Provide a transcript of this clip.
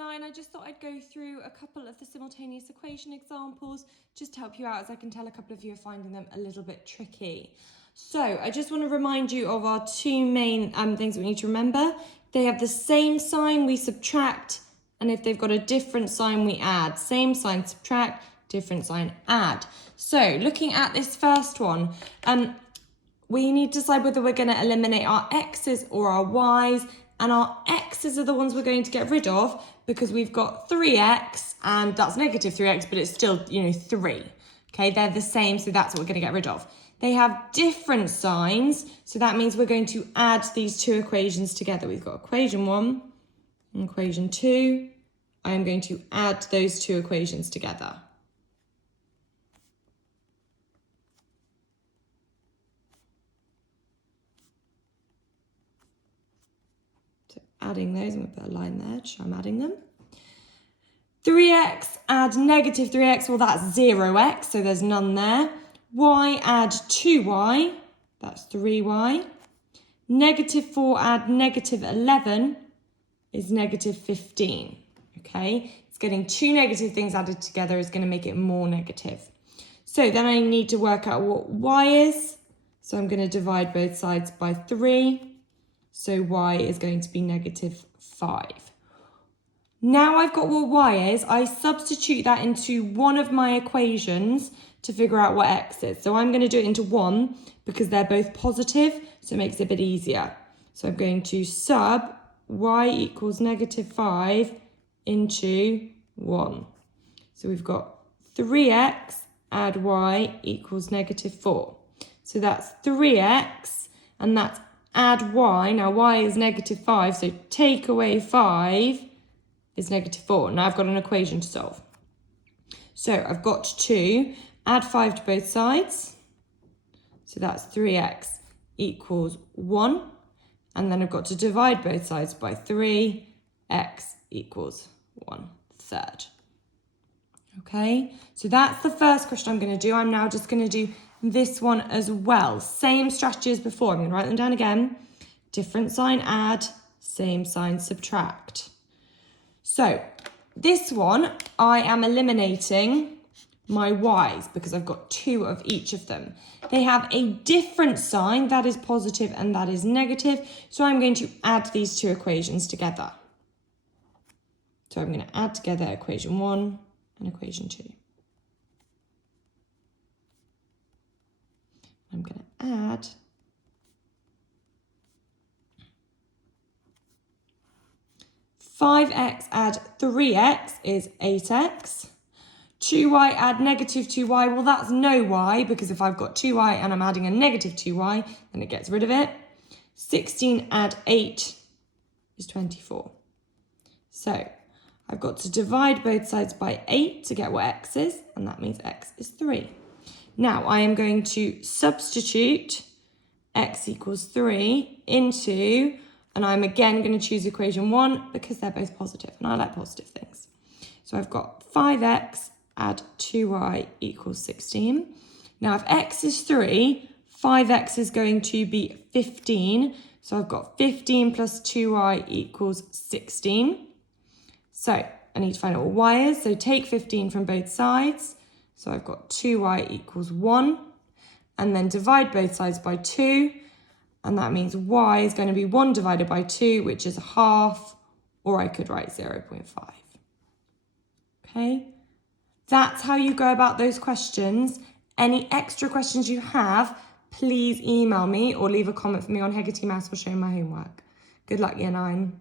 9, I just thought I'd go through a couple of the simultaneous equation examples just to help you out, as I can tell a couple of you are finding them a little bit tricky. So I just want to remind you of our two main things we need to remember. They have the same sign, we subtract, and if they've got a different sign, we add. Same sign, subtract, different sign, add. So looking at this first one, we need to decide whether we're going to eliminate our x's or our y's, and our x's are the ones we're going to get rid of because we've got 3x, and that's negative 3x, but it's still, 3. Okay, they're the same, so that's what we're going to get rid of. They have different signs, so that means we're going to add these two equations together. We've got equation 1 and equation 2. I am going to add those two equations together. So adding those, I'm going to put a line there to show I'm adding them. 3x add negative 3x, well that's 0x, so there's none there. Y add 2y, that's 3y. Negative 4 add negative 11 is negative 15, okay? It's getting two negative things added together is going to make it more negative. So then I need to work out what y is. So I'm going to divide both sides by 3. So y is going to be negative 5. Now I've got what y is, I substitute that into one of my equations to figure out what x is. So I'm going to do it into 1 because they're both positive, so it makes it a bit easier. So I'm going to sub y equals negative 5 into 1. So we've got 3x add y equals negative 4. So that's 3x, and that's add y. Now y is negative 5, so take away 5 is negative 4. Now I've got an equation to solve. So I've got to add 5 to both sides. So that's 3x equals 1. And then I've got to divide both sides by 3. X equals 1/3. Okay, so that's the first question I'm going to do. I'm now just going to do this one as well. Same strategy as before. I'm going to write them down again. Different sign add, same sign subtract. So this one, I am eliminating my y's because I've got 2 of each of them. They have a different sign, that is positive and that is negative. So I'm going to add these two equations together. So I'm going to add together equation 1 and equation 2. I'm going to add 5x add 3x is 8x. 2y add negative 2y, well that's no y, because if I've got 2y and I'm adding a negative 2y, then it gets rid of it. 16 add 8 is 24. So I've got to divide both sides by 8 to get what x is, and that means x is 3. Now I am going to substitute x equals 3 into, and I'm again going to choose equation 1 because they're both positive, and I like positive things. So I've got 5x add 2y equals 16. Now if x is 3, 5x is going to be 15. So I've got 15 plus 2y equals 16. So I need to find out what y is. So take 15 from both sides. So I've got 2y equals 1. And then divide both sides by 2. And that means y is going to be 1 divided by 2, which is half, or I could write 0.5. Okay? That's how you go about those questions. Any extra questions you have, please email me or leave a comment for me on Hegarty Maths or show my homework. Good luck, Year 9.